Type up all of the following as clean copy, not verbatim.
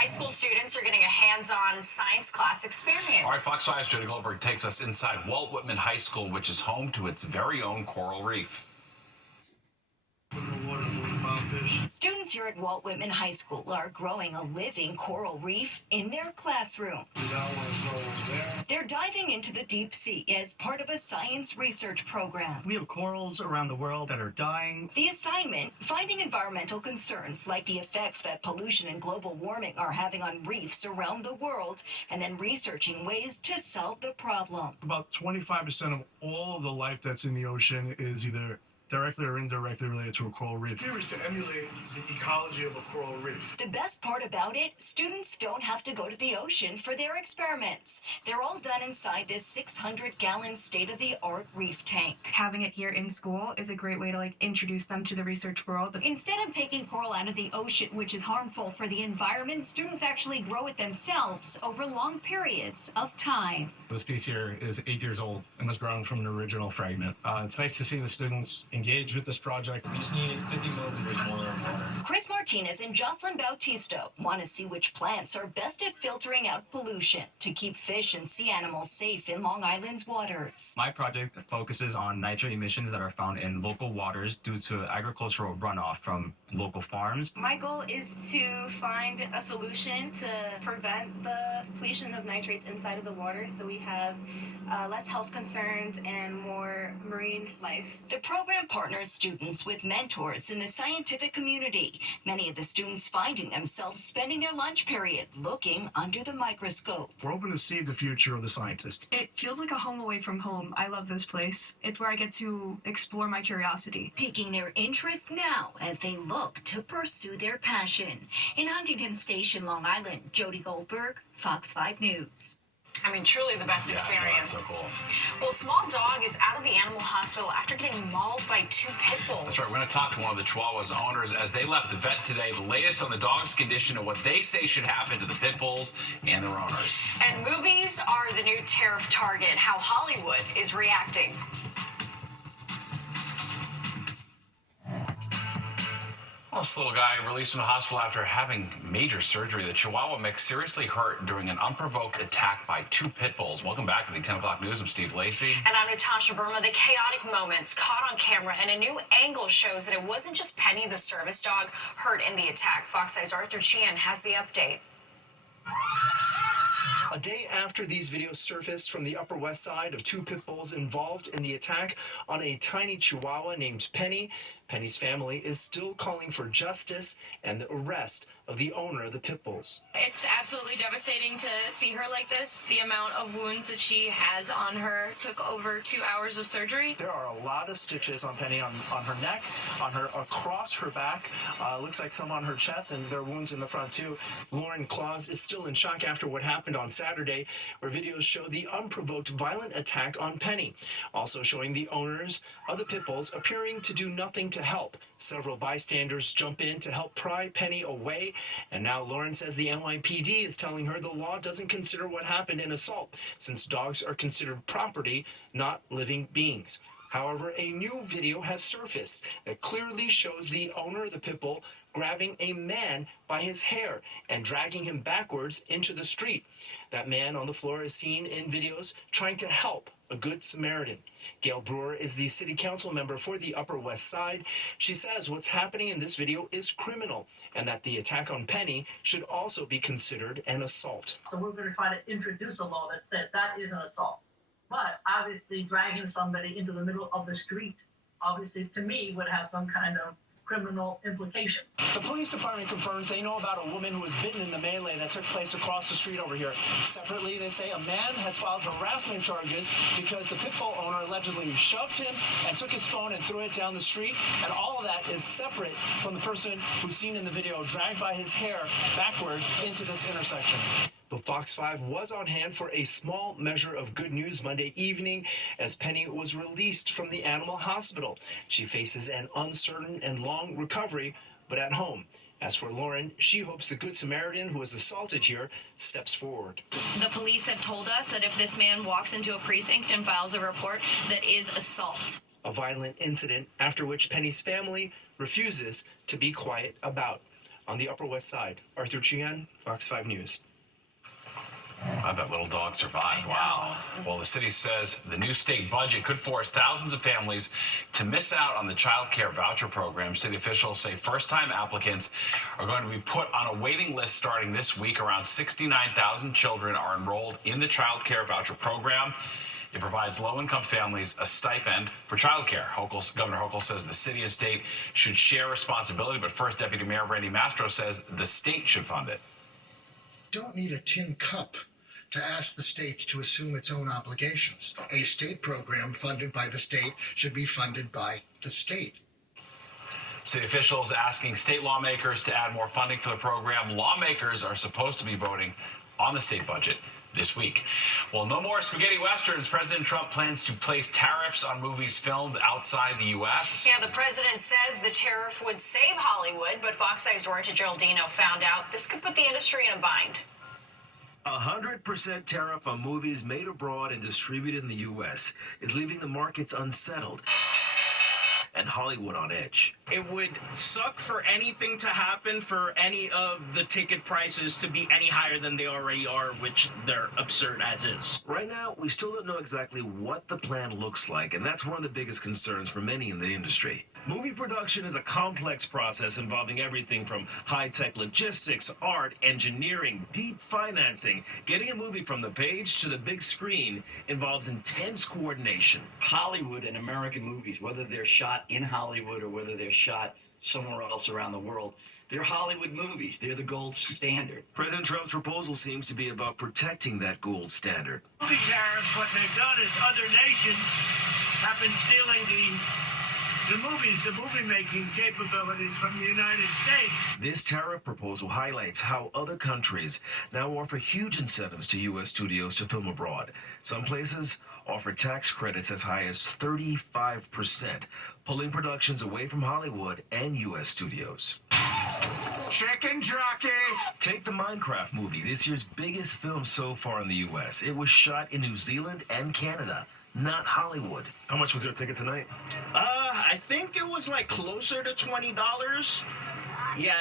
high school students are getting a hands-on science class experience. All right, Fox 5's Jody Goldberg takes us inside Walt Whitman High School, which is home to its very own coral reef. Students here at Walt Whitman High School are growing a living coral reef in their classroom. They're diving into the deep sea as part of a science research program. We have corals around the world that are dying. The assignment, finding environmental concerns like the effects that pollution and global warming are having on reefs around the world, and then researching ways to solve the problem. About 25% of all of the life that's in the ocean is either directly or indirectly related to a coral reef. Here is to emulate the ecology of a coral reef. The best part about it, students don't have to go to the ocean for their experiments. They're all done inside this 600-gallon state-of-the-art reef tank. Having it here in school is a great way to introduce them to the research world. Instead of taking coral out of the ocean, which is harmful for the environment, students actually grow it themselves over long periods of time. This piece here is 8 years old and was grown from an original fragment. It's nice to see the students engage with this project. We just need 50 milliliters more of water. Chris Martinez and Jocelyn Bautista want to see which plants are best at filtering out pollution to keep fish and sea animals safe in Long Island's waters. My project focuses on nitrate emissions that are found in local waters due to agricultural runoff from local farms. My goal is to find a solution to prevent the depletion of nitrates inside of the water so we have less health concerns and more marine life. The program partners students with mentors in the scientific community. Many of the students finding themselves spending their lunch period looking under the microscope. We're hoping to see the future of the scientist. It feels like a home away from home. I love this place. It's where I get to explore my curiosity. Piquing their interest now as they look to pursue their passion. In Huntington Station, Long Island, Jody Goldberg, Fox 5 News. I mean, truly the best experience. That's so cool. Well, small dog is out of the animal hospital after getting mauled by 2 pit bulls. That's right. We're going to talk to one of the Chihuahua's owners as they left the vet today. The latest on the dog's condition and what they say should happen to the pit bulls and their owners. And movies are the new tariff target. How Hollywood is reacting. Well, this little guy released from the hospital after having major surgery. The Chihuahua mix seriously hurt during an unprovoked attack by 2 pit bulls. Welcome back to the 10 o'clock news. I'm Steve Lacey. And I'm Natasha Burma. The chaotic moments caught on camera, and a new angle shows that it wasn't just Penny, the service dog, hurt in the attack. Fox Eye's Arthur Chian has the update. A day after these videos surfaced from the Upper West Side of 2 pit bulls involved in the attack on a tiny Chihuahua named Penny, Penny's family is still calling for justice and the arrest of the owner of the pit bulls. It's absolutely devastating to see her like this. The amount of wounds that she has on her took over 2 hours of surgery. There are a lot of stitches on Penny on her neck, on her across her back. Looks like some on her chest, and there are wounds in the front too. Lauren Claus is still in shock after what happened on Saturday, where videos show the unprovoked violent attack on Penny. Also showing the owners of the pit bulls appearing to do nothing to help. Several bystanders jump in to help pry Penny away, and now Lauren says the NYPD is telling her the law doesn't consider what happened an assault, since dogs are considered property, not living beings. However, a new video has surfaced that clearly shows the owner of the pit bull grabbing a man by his hair and dragging him backwards into the street. That man on the floor is seen in videos trying to help a good Samaritan. Gail Brewer is the city council member for the Upper West Side. She says what's happening in this video is criminal and that the attack on Penny should also be considered an assault. So we're going to try to introduce a law that says that is an assault. But obviously dragging somebody into the middle of the street, obviously to me would have some kind of criminal implications. The police department confirms they know about a woman who was bitten in the melee that took place across the street over here. Separately, they say a man has filed harassment charges because the pit bull owner allegedly shoved him and took his phone and threw it down the street. And all of that is separate from the person who's seen in the video dragged by his hair backwards into this intersection. But Fox 5 was on hand for a small measure of good news Monday evening as Penny was released from the animal hospital. She faces an uncertain and long recovery, but at home. As for Lauren, she hopes the Good Samaritan who was assaulted here steps forward. The police have told us that if this man walks into a precinct and files a report, that is assault. A violent incident after which Penny's family refuses to be quiet about. on the Upper West Side. Arthur Chien, Fox 5 News. How'd that little dog survive? Wow. Well, the city says the new state budget could force thousands of families to miss out on the child care voucher program. City officials say first-time applicants are going to be put on a waiting list starting this week. Around 69,000 children are enrolled in the child care voucher program. It provides low-income families a stipend for childcare. Governor Hochul says the city and state should share responsibility, but First Deputy Mayor Randy Mastro says the state should fund it. Don't need a tin cup to ask the state to assume its own obligations. A state program funded by the state should be funded by the state. City officials asking state lawmakers to add more funding for the program. Lawmakers are supposed to be voting on the state budget this week. Well, no more spaghetti westerns. President Trump plans to place tariffs on movies filmed outside the U.S. Yeah, the president says the tariff would save Hollywood, but Fox 5's Dorothy Geraldino found out this could put the industry in a bind. 100% tariff on movies made abroad and distributed in the U.S. is leaving the markets unsettled and Hollywood on edge. It would suck for anything to happen for any of the ticket prices to be any higher than they already are, which they're absurd as is. Right now, we still don't know exactly what the plan looks like, and that's one of the biggest concerns for many in the industry. Movie production is a complex process involving everything from high-tech logistics, art, engineering, deep financing. Getting a movie from the page to the big screen involves intense coordination. Hollywood and American movies, whether they're shot in Hollywood or whether they're shot somewhere else around the world, they're Hollywood movies. They're the gold standard. President Trump's proposal seems to be about protecting that gold standard. Movie tariffs, what they've done is other nations have been stealing the movie-making capabilities from the United States. This tariff proposal highlights how other countries now offer huge incentives to U.S. studios to film abroad. Some places offer tax credits as high as 35%, pulling productions away from Hollywood and U.S. studios. Chicken jockey! Take the Minecraft movie, this year's biggest film so far in the U.S. It was shot in New Zealand and Canada, not Hollywood. How much was your ticket tonight? I think it was like closer to $20. Yeah.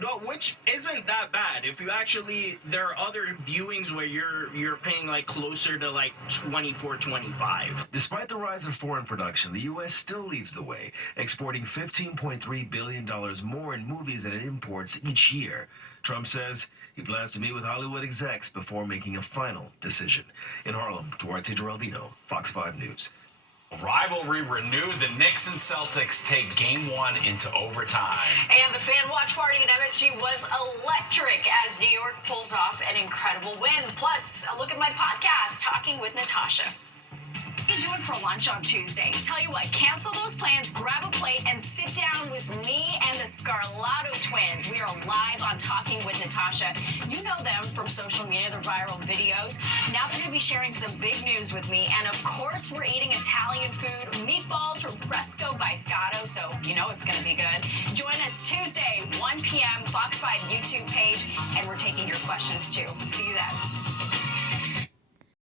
No, which isn't that bad. If you actually, there are other viewings where you're paying like closer to like $24, $25. Despite the rise of foreign production, the U.S. still leads the way, exporting $15.3 billion more in movies than it imports each year. Trump says he plans to meet with Hollywood execs before making a final decision. In Harlem, Duarte Geraldino, Fox 5 News. Rivalry renewed. The Knicks and Celtics take Game 1 into overtime. And the fan watch party at MSG was electric as New York pulls off an incredible win. Plus, a look at my podcast, Talking with Natasha. What are you doing for lunch on Tuesday? Tell you what, cancel those plans, grab a plate, and sit down with me and the Scarlato twins. We are live on Talking with Natasha. You know them from social media, their viral videos. Now they're going to be sharing some big news with me. And of course, we're eating Italian food, meatballs from Fresco by Scotto, so you know it's going to be good. Join us Tuesday, 1 p.m., Fox 5 YouTube page, and we're taking your questions too. See you then.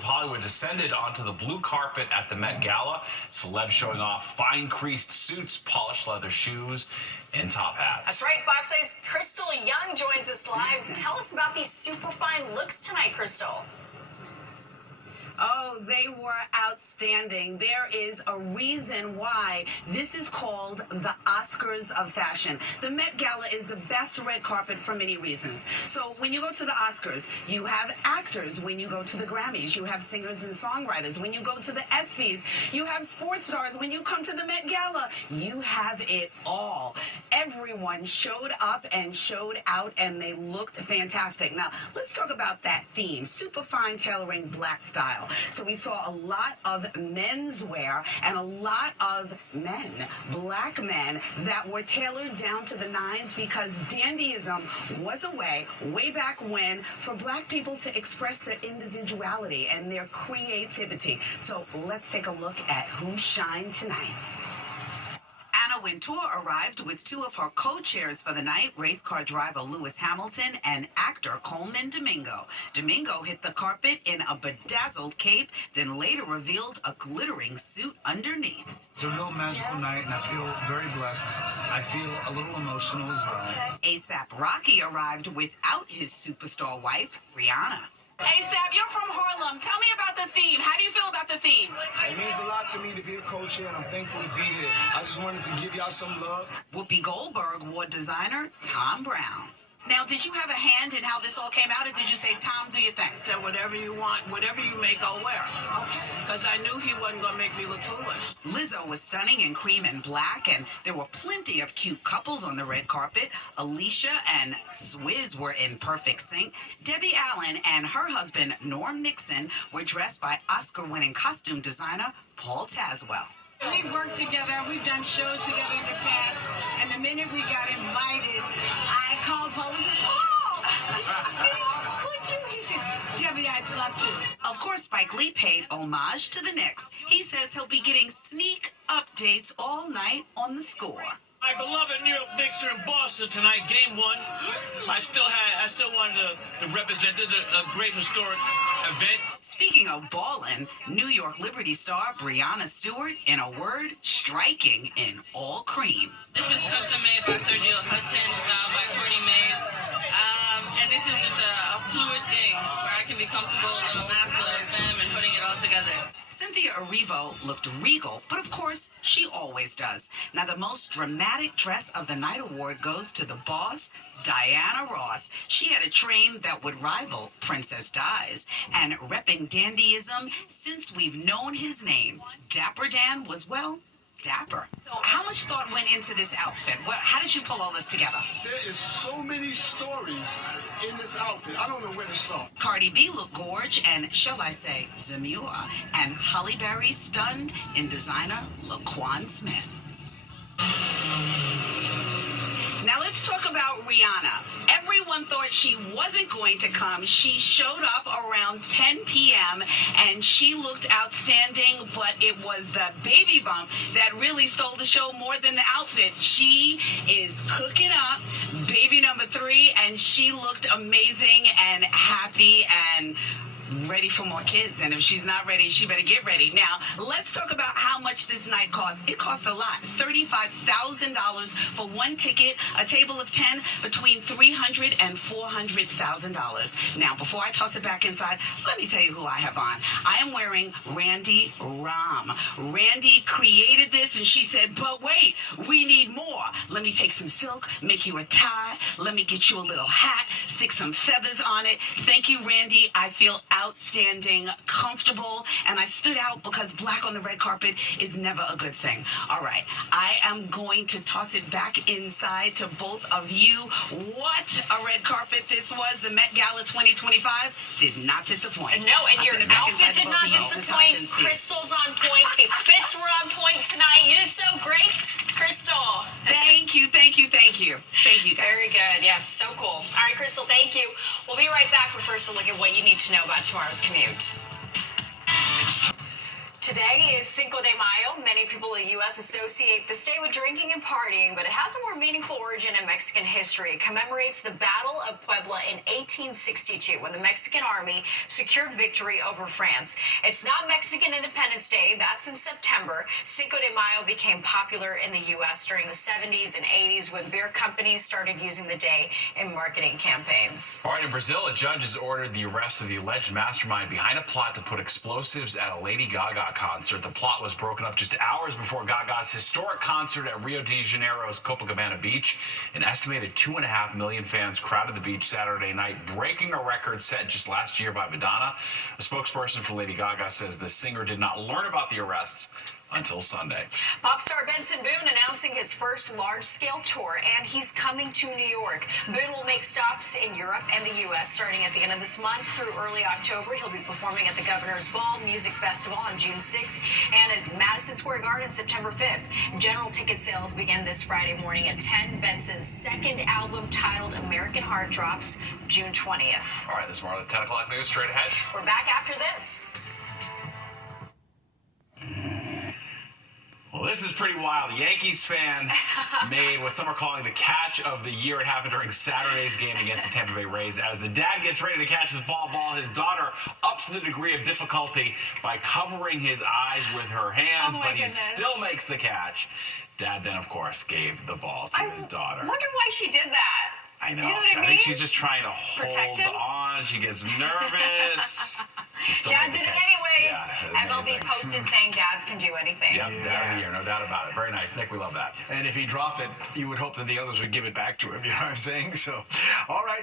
Hollywood descended onto the blue carpet at the Met Gala. Celebs showing off fine creased suits, polished leather shoes, and top hats. That's right, Fox 5's Crystal Young joins us live. Tell us about these super fine looks tonight, Crystal. Oh, they were outstanding. There is a reason why this is called the Oscars of fashion. The Met Gala is the best red carpet for many reasons. So when you go to the Oscars, you have actors. When you go to the Grammys, you have singers and songwriters. When you go to the ESPYs, you have sports stars. When you come to the Met Gala, you have it all. Everyone showed up and showed out, and they looked fantastic. Now, let's talk about that theme, super fine tailoring, black style. So we saw a lot of menswear and a lot of men, black men, that were tailored down to the nines because dandyism was a way back when, for black people to express their individuality and their creativity. So let's take a look at who shined tonight. Anna Wintour arrived with two of her co-chairs for the night, race car driver Lewis Hamilton and actor Coleman Domingo. Domingo hit the carpet in a bedazzled cape, then later revealed a glittering suit underneath. It's a real magical night, and I feel very blessed. I feel a little emotional as well. A$AP Rocky arrived without his superstar wife, Rihanna. A$AP, you're from Harlem. Tell me about the theme. How do you feel about the theme? It means a lot to me to be a coach here, and I'm thankful to be here. I just wanted to give y'all some love. Whoopi Goldberg wore designer Tom Brown. Now, did you have a hand in how this all came out, or did you say, Tom, do your thing? I said, whatever you want, whatever you make, I'll wear. Because I knew he wasn't going to make me look foolish. Lizzo was stunning in cream and black, and there were plenty of cute couples on the red carpet. Alicia and Swizz were in perfect sync. Debbie Allen and her husband, Norm Nixon, were dressed by Oscar-winning costume designer Paul Tazwell. We've worked together, we've done shows together in the past, and the minute we got invited, I called Paul and said, Paul, could you? He said, Debbie, I'd love to. Of course, Spike Lee paid homage to the Knicks. He says he'll be getting sneak updates all night on the score. My beloved New York Knicks are in Boston tonight, game 1. I still wanted to represent. This is a great historic event. Speaking of ballin', New York Liberty star Breanna Stewart, in a word, striking in all cream. This is custom made by Sergio Hudson, styled by Courtney Mays. And this is just a fluid thing where I can be comfortable in a master of them and putting it all together. Cynthia Erivo looked regal, but of course, she always does. Now, the most dramatic dress of the night award goes to the boss, Diana Ross. She had a train that would rival Princess Di's. And repping dandyism since we've known his name, Dapper Dan was, well, dapper. So how much thought went into this outfit? How did you pull all this together? There is so many stories in this outfit. I don't know where to start. Cardi B looked gorge and, shall I say, demure. And Halle Berry stunned in designer Laquan Smith. Now let's talk about Rihanna. Everyone thought she wasn't going to come. She showed up around 10 p.m. and she looked outstanding, but it was the baby bump that really stole the show more than the outfit. She is cooking up baby number 3, and she looked amazing and happy and ready for more kids. And if she's not ready, she better get ready. Now, let's talk about how much this night costs. It costs a lot. $35,000 for one ticket, a table of 10, between $300,000 and $400,000. Now, before I toss it back inside, let me tell you who I have on. I am wearing Randy Rahm. Randy created this, and she said, but wait, we need more. Let me take some silk, make you a tie. Let me get you a little hat, stick some feathers on it. Thank you, Randy. I feel outstanding, comfortable, and I stood out because black on the red carpet is never a good thing. All right, I am going to toss it back inside to both of you. What a red carpet this was. The Met Gala 2025 did not disappoint. No, and your outfit did not disappoint. Crystal's on point. The fits were on point tonight. You did so great, Crystal. Thank you, thank you, thank you. Thank you, guys. Very good. Yes, so cool. All right, Crystal, thank you. We'll be right back, but first a look at what you need to know about tomorrow's commute. Today is Cinco de Mayo. Many people in the U.S. associate this day with drinking and partying, but it has a more meaningful origin in Mexican history. It commemorates the Battle of Puebla in 1862, when the Mexican army secured victory over France. It's not Mexican Independence Day. That's in September. Cinco de Mayo became popular in the U.S. during the 70s and 80s when beer companies started using the day in marketing campaigns. All right, in Brazil, a judge has ordered the arrest of the alleged mastermind behind a plot to put explosives at a Lady Gaga concert. The plot was broken up just hours before Gaga's historic concert at Rio de Janeiro's Copacabana Beach. An estimated 2.5 million fans crowded the beach Saturday night, breaking a record set just last year by Madonna. A spokesperson for Lady Gaga says the singer did not learn about the arrests until Sunday. Pop star Benson Boone announcing his first large-scale tour, and he's coming to New York. Boone will make stops in Europe and the U.S. starting at the end of this month through early October. He'll be performing at the Governor's Ball Music Festival on June 6th and at Madison Square Garden September 5th. General ticket sales begin this Friday morning at 10. Benson's second album, titled American Heart, drops June 20th. All right, this is more of the 10 o'clock news straight ahead. We're back after this. Well, this is pretty wild. The Yankees fan made what some are calling the catch of the year. It happened during Saturday's game against the Tampa Bay Rays. As the dad gets ready to catch the ball, his daughter ups the degree of difficulty by covering his eyes with her hands, Oh my but he goodness. still makes the catch. Dad then, of course, gave the ball to his daughter. I wonder why she did that. I know. You know what I I think mean? she's just trying to Protect hold him? on. She gets nervous. Dad did it anyways. Yeah, MLB amazing. posted saying dads can do anything. Yep, Dad of the year, no doubt about it. Very nice. Nick, we love that. And if he dropped it, you would hope that the others would give it back to him. You know what I'm saying? So, all right.